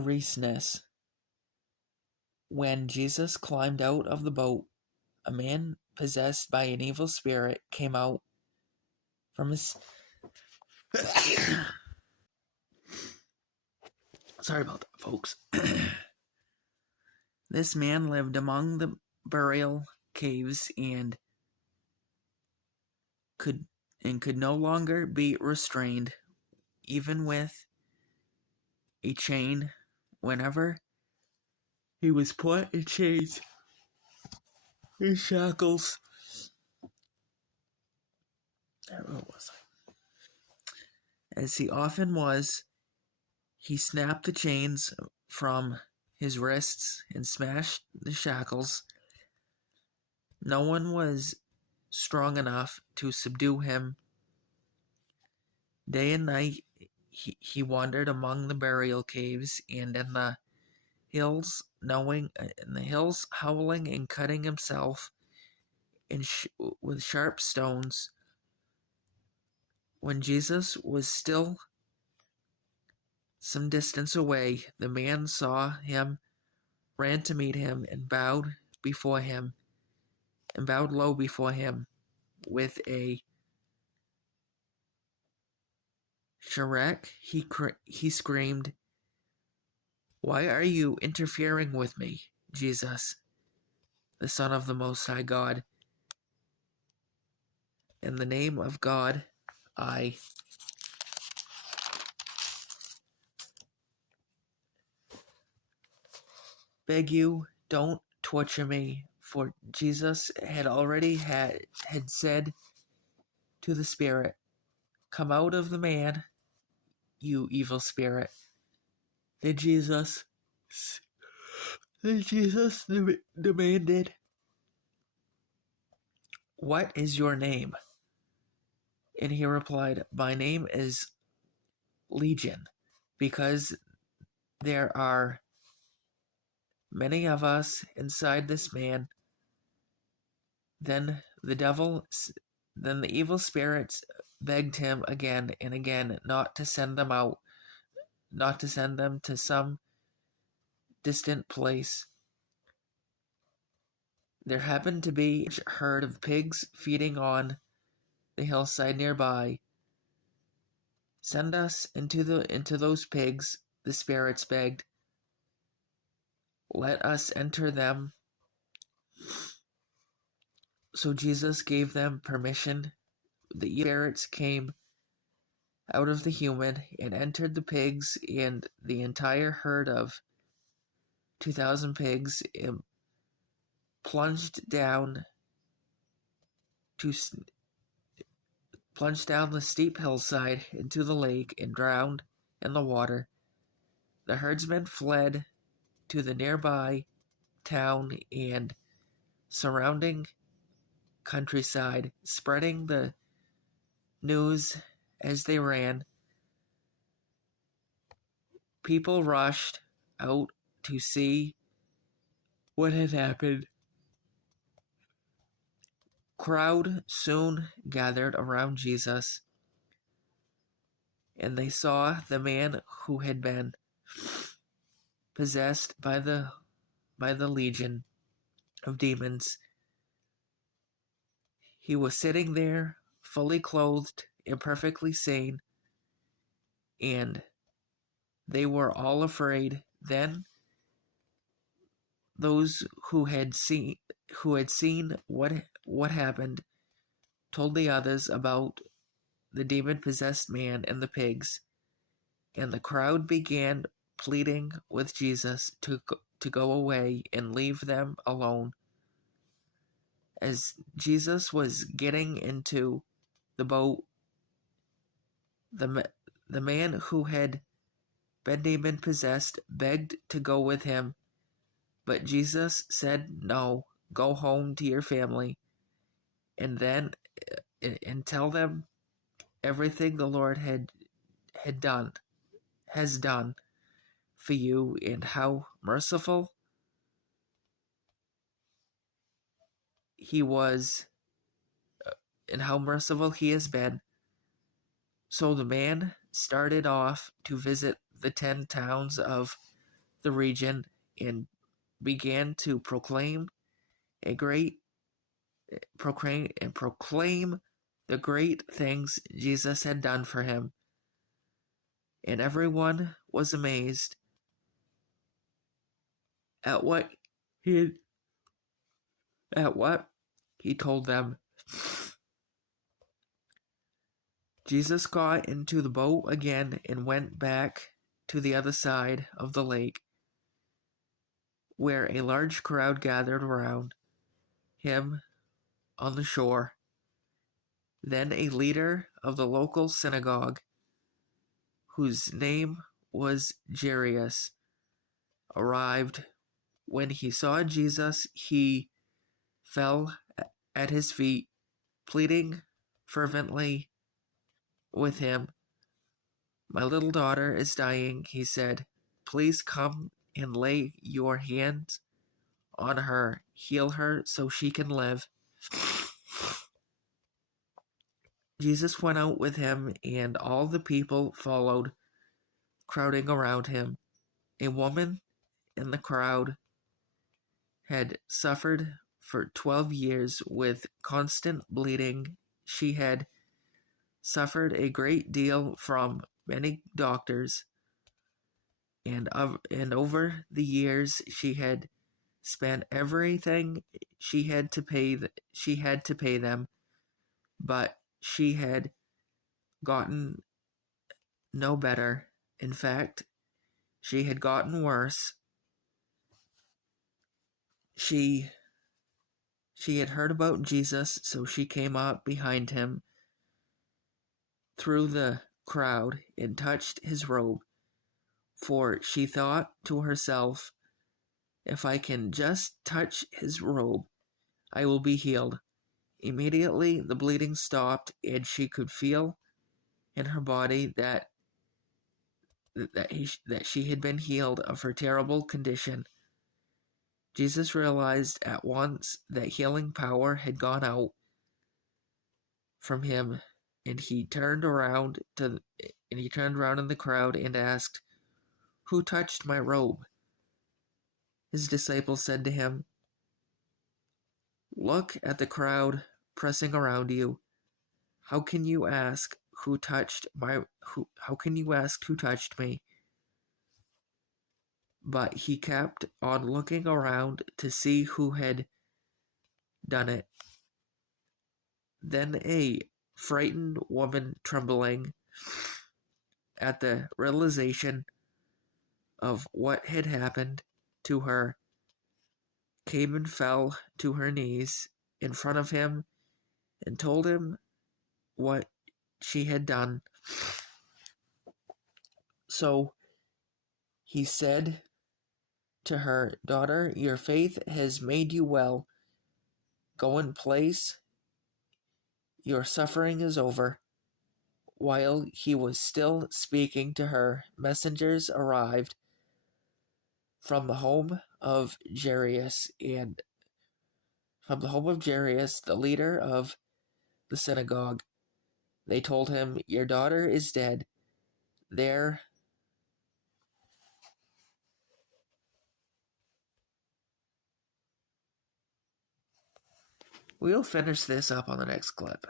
Gerasenes. When Jesus climbed out of the boat, a man possessed by an evil spirit came out from his... Sorry about that, folks. This man lived among the burial caves and could no longer be restrained, even with a chain. Whenever he was put in chains and shackles, as he often was, he snapped the chains from his wrists and smashed the shackles. No one was strong enough to subdue him. Day and night he wandered among the burial caves and in the hills, howling and cutting himself with sharp stones. When Jesus was still some distance away, the man saw him, ran to meet him, and bowed low before him. With a shriek, he screamed, "Why are you interfering with me, Jesus, the Son of the Most High God? In the name of God, I beg you, don't torture me." For Jesus had already had said to the spirit, "Come out of the man, you evil spirit." Then Jesus demanded, "What is your name?" And he replied, "My name is Legion, because there are many of us inside this man." Then the evil spirits begged him again and again not to send them out, not to send them to some distant place. There happened to be a herd of pigs feeding on the hillside nearby. "Send us into those pigs," the spirits begged. "Let us enter them." So Jesus gave them permission. The evil spirits came out of the human and entered the pigs, and the entire herd of 2,000 pigs plunged down the steep hillside into the lake and drowned in the water. The herdsmen fled to the nearby town and surrounding countryside, spreading the news as they ran. People rushed out to see what had happened. Crowd soon gathered around Jesus, and they saw the man who had been possessed by the legion of demons. He was sitting there, fully clothed and perfectly sane, and they were all afraid. Then those who had seen what happened told the others about the demon-possessed man and the pigs, and the crowd began pleading with Jesus to go away and leave them alone. As Jesus was getting into the boat, the man who had been demon-possessed begged to go with him, but Jesus said, "No, go home to your family, and tell them everything the Lord has done for you, and how merciful he was, and how merciful he has been." So the man started off to visit the 10 towns of the region and began to proclaim the great things Jesus had done for him. And everyone was amazed at what he told them. Jesus got into the boat again and went back to the other side of the lake, where a large crowd gathered around him on the shore. Then a leader of the local synagogue, whose name was Jairus, arrived. When he saw Jesus, he fell at his feet, pleading fervently with him. "My little daughter is dying," he said. "Please come and lay your hands on her, heal her so she can live." Jesus went out with him, and all the people followed, crowding around him. A woman in the crowd had suffered for 12 years with constant bleeding. She had suffered a great deal from many doctors, and over the years she had spent everything she had to pay them, but she had gotten no better. In fact, she had gotten worse. She had heard about Jesus, so she came up behind him through the crowd and touched his robe, for she thought to herself, "If I can just touch his robe, I will be healed." Immediately the bleeding stopped, and she could feel in her body that she had been healed of her terrible condition. Jesus realized at once that healing power had gone out from him, and he turned around in the crowd and asked, "Who touched my robe?" His disciples said to him, "Look at the crowd pressing around you. How can you ask who touched me?" But he kept on looking around to see who had done it. Then a frightened woman, trembling at the realization of what had happened to her, came and fell to her knees in front of him and told him what she had done. So he said to her, "Daughter, your faith has made you well. Go in peace. Your suffering is over." While he was still speaking to her, messengers arrived from the home of Jairus, the leader of the synagogue. They told him, "Your daughter is dead." There we'll finish this up on the next clip.